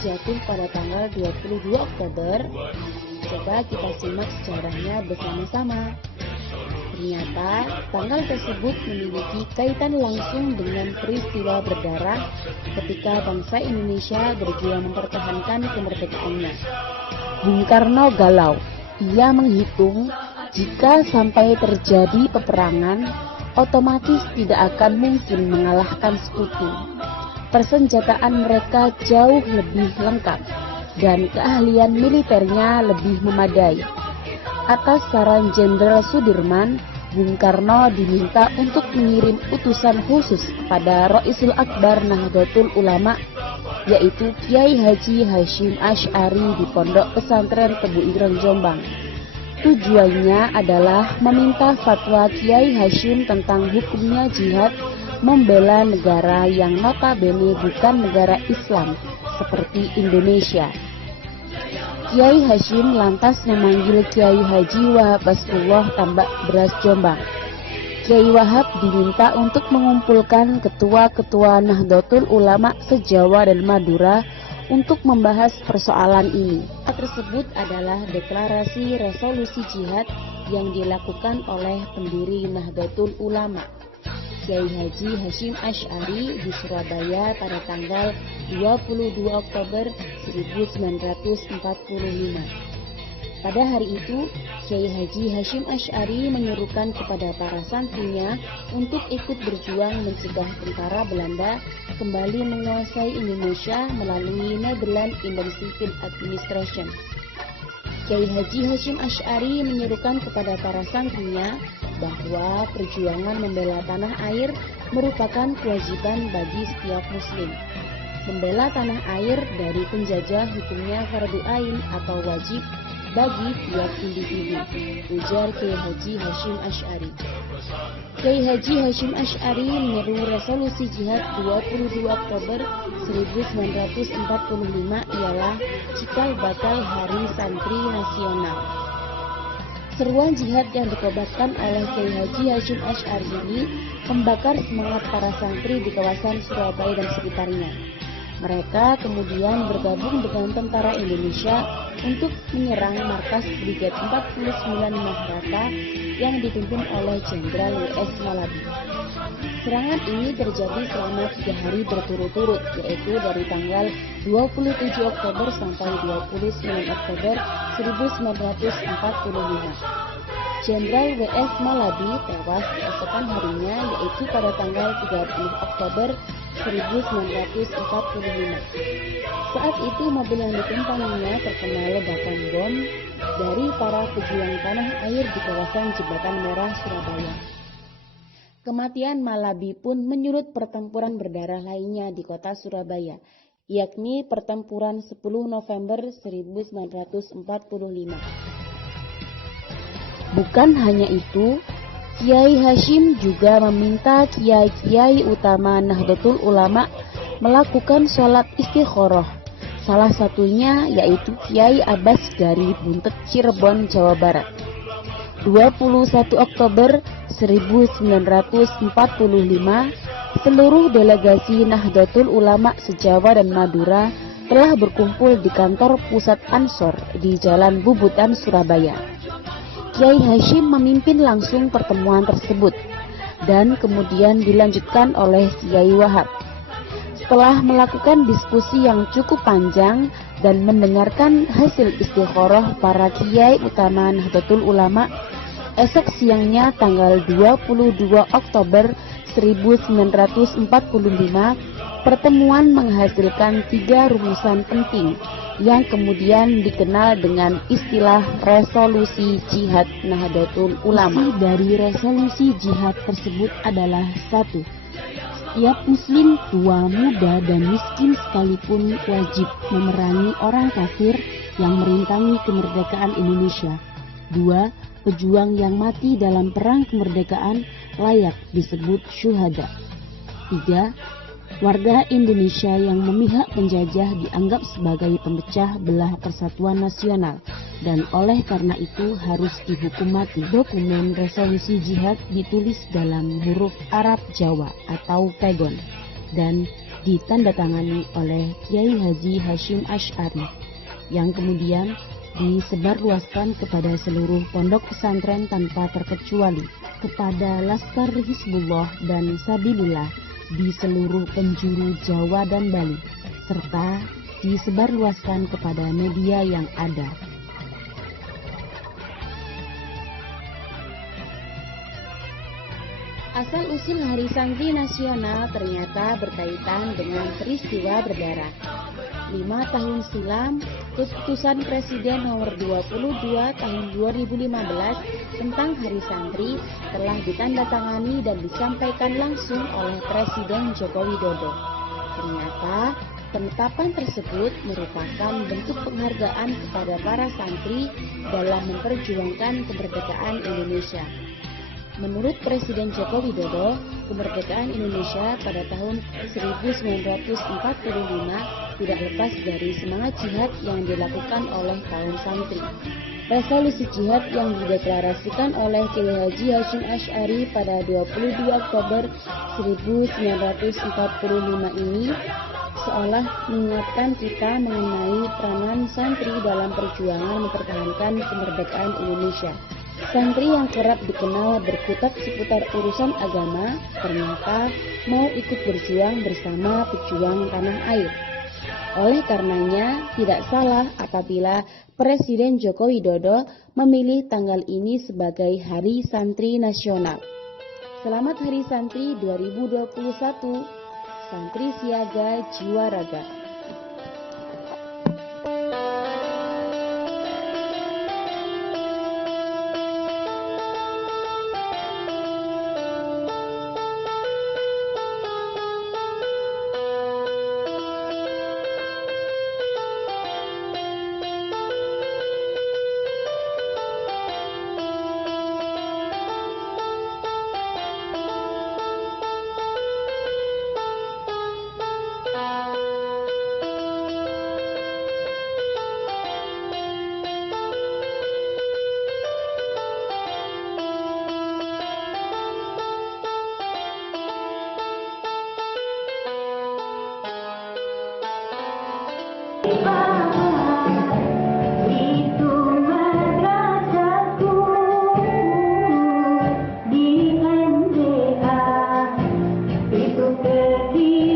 jatuh pada tanggal 22 Oktober? Coba kita simak sejarahnya bersama-sama. Ternyata tanggal tersebut memiliki kaitan langsung dengan peristiwa berdarah ketika bangsa Indonesia berjuang mempertahankan kemerdekaannya. Bung Karno galau. Ia menghitung jika sampai terjadi peperangan, otomatis tidak akan mungkin mengalahkan sekutu. Persenjataan mereka jauh lebih lengkap dan keahlian militernya lebih memadai. Atas saran Jenderal Sudirman, Bung Karno diminta untuk mengirim utusan khusus kepada Roisul Akbar Nahdlatul Ulama, yaitu Kiai Haji Hasyim Asy'ari di Pondok Pesantren Tebu Ireng, Jombang. Tujuannya adalah meminta fatwa Kiai Hasyim tentang hukumnya jihad membela negara yang notabene bukan negara Islam seperti Indonesia. Kiai Hasyim lantas memanggil Kiai Haji Wahab Basrullah Tambak Beras, Jombang. Kiai Wahab diminta untuk mengumpulkan ketua-ketua Nahdlatul Ulama se-Jawa dan Madura untuk membahas persoalan ini. Tersebut adalah deklarasi resolusi jihad yang dilakukan oleh pendiri Nahdlatul Ulama, Kiai Haji Hasyim Asy'ari di Surabaya pada tanggal 22 Oktober 1945. Pada hari itu, Kiai Haji Hasyim Asy'ari menyerukan kepada para santrinya untuk ikut berjuang mencegah tentara Belanda kembali menguasai Indonesia melalui Netherlands Independent Administration. Kiai Haji Hasyim Asy'ari menyerukan kepada para santrinya bahwa perjuangan membela tanah air merupakan kewajiban bagi setiap muslim. Membela tanah air dari penjajah hukumnya fardu ain atau wajib bagi tiap individu, ujar Kiai Haji Hasyim Asy'ari. Kiai Haji Hasyim Asy'ari menyeru resolusi jihad 22 Oktober 1945 ialah cikal bakal Hari Santri Nasional. Seruan jihad yang dikobarkan oleh Kiai Haji Hasyim Asy'ari ini membakar semangat para santri di kawasan Surabaya dan sekitarnya. Mereka kemudian bergabung dengan tentara Indonesia untuk menyerang markas Brigade 49 Mahrata yang dipimpin oleh Jenderal W.S. Malabi. Serangan ini terjadi selama 3 hari berturut-turut, yaitu dari tanggal 27 Oktober sampai 29 Oktober 1945. Jenderal W.S. Malabi tewas keesokan harinya, yaitu pada tanggal 30 Oktober 1945. Saat itu mobil yang ditumpanginya terkena ledakan bom dari para pejuang tanah air di kawasan Jembatan Merah, Surabaya. Kematian Malabi pun menyulut pertempuran berdarah lainnya di kota Surabaya, yakni pertempuran 10 November 1945. Bukan hanya itu, Kiai Hasyim juga meminta kiai-kiai utama Nahdlatul Ulama melakukan sholat istikharah. Salah satunya yaitu Kiai Abbas dari Buntet, Cirebon, Jawa Barat. 21 Oktober 1945, seluruh delegasi Nahdlatul Ulama se-Jawa dan Madura telah berkumpul di kantor pusat Ansor di Jalan Bubutan, Surabaya. Kiai Hasyim memimpin langsung pertemuan tersebut dan kemudian dilanjutkan oleh Kiai Wahab. Setelah melakukan diskusi yang cukup panjang dan mendengarkan hasil istikharah para kiai utama Nahdlatul Ulama, esok siangnya tanggal 22 Oktober 1945, pertemuan menghasilkan 3 rumusan penting yang kemudian dikenal dengan istilah resolusi jihad Nahdlatul Ulama. Isi dari resolusi jihad tersebut adalah 1. Setiap muslim, tua, muda, dan miskin sekalipun wajib memerangi orang kafir yang merintangi kemerdekaan Indonesia. 2. Pejuang yang mati dalam perang kemerdekaan layak disebut syuhada. 3. Warga Indonesia yang memihak penjajah dianggap sebagai pemecah belah persatuan nasional dan oleh karena itu harus dihukum mati. Dokumen resolusi jihad ditulis dalam huruf Arab Jawa atau pegon dan ditandatangani oleh Kiai Haji Hashim Asy'ari yang kemudian disebarluaskan kepada seluruh pondok pesantren tanpa terkecuali, kepada Laskar Hizbullah dan Sabilillah di seluruh penjuru Jawa dan Bali, serta disebarluaskan kepada media yang ada. Asal-usul Hari Santri Nasional ternyata berkaitan dengan peristiwa berdarah. 5 tahun silam, keputusan Presiden nomor 22 tahun 2015 tentang Hari Santri telah ditandatangani dan disampaikan langsung oleh Presiden Joko Widodo. Ternyata, penetapan tersebut merupakan bentuk penghargaan kepada para santri dalam memperjuangkan kemerdekaan Indonesia. Menurut Presiden Joko Widodo, kemerdekaan Indonesia pada tahun 1945 tidak lepas dari semangat jihad yang dilakukan oleh kaum santri. Resolusi jihad yang dideklarasikan oleh Kiai Haji Hashim Asy'ari pada 22 Oktober 1945 ini seolah mengingatkan kita mengenai peranan santri dalam perjuangan mempertahankan kemerdekaan Indonesia. Santri yang kerap dikenal berkutat seputar urusan agama ternyata mau ikut berjuang bersama pejuang tanah air. Oleh karenanya, tidak salah apabila Presiden Joko Widodo memilih tanggal ini sebagai Hari Santri Nasional. Selamat Hari Santri 2021, Santri Siaga Jiwa Raga. Di NDA itu ketika